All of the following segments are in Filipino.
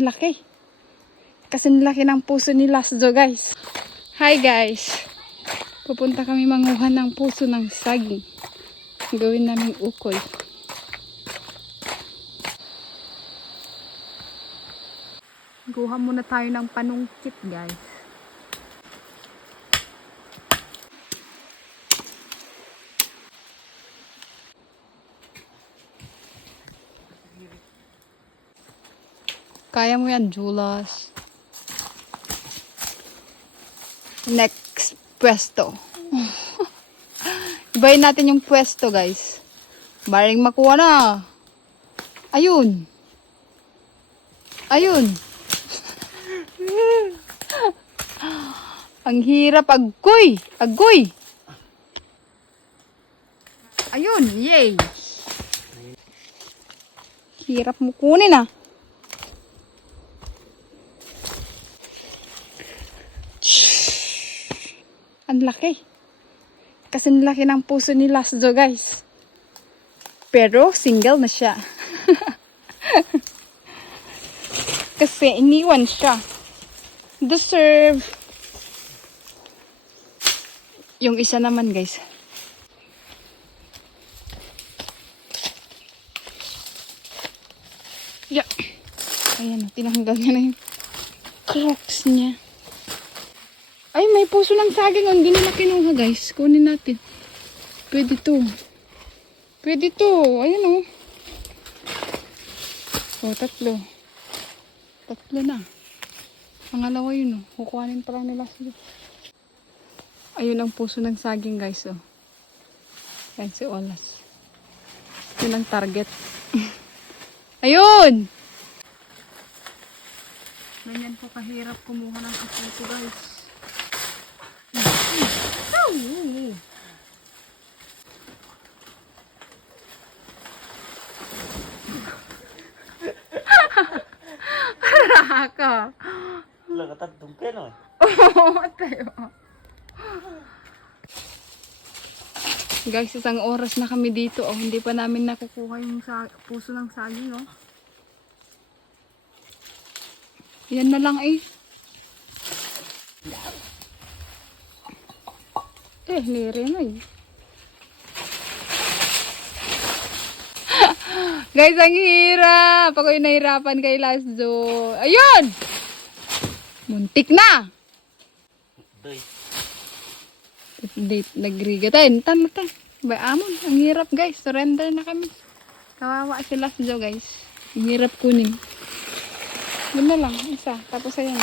Ang laki. Kasi laki ng puso ni Lasdo, guys. Hi, guys. Pupunta kami manguha ng puso ng saging. Gawin namin ukoy. Guha muna tayo ng panungkit, guys. Kaya mo yan, Julas. Next pwesto. Ibayin natin yung pwesto, guys. Baring makuha na. Ayun. Ayun. Ang hirap. Agoy. Agoy. Ayun. Yay. Hirap mo kunin, ah. Ang laki. Kasi laki ng puso ni Lasdo, guys. Pero single na siya. Kasi iniwan siya. Deserve. Yung isa naman, guys. Yeah. Ayan, tinanggal niya na yung crocs niya. Ay, may puso ng saging. Hindi nila kinuha, guys. Kunin natin. Pwede to. Pwede to. Ayan, oh. Oh, tatlo. Tatlo na. Pangalawa yun, oh. Kukuhanin pa lang nila sila. Ayun ang puso ng saging, guys, oh. Ayan si Olas. Yun ang target. Ayun! Ganyan po kahirap kumuha ng puso, guys. Raka. Wala ka tatong keno eh. Oo, tayo. Guys, isang oras na kami dito. Oh, hindi pa namin nakukuha yung puso ng saging. Oh. Yan na lang eh. Lere na eh. Guys, ang hirap. Ako yung nahirapan kay Lasdo. Ayun! Muntik na! Date nagrigatan. Tan. Bay amon. Ang hirap, guys. Surrender na kami. Kawawa si Lasdo, guys. Ang hirap kunin. Yun na lang. Isa. Tapos ayan.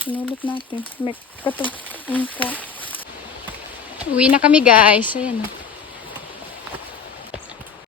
Sinulot natin. May katog. Uwi na kami, guys. Ayan.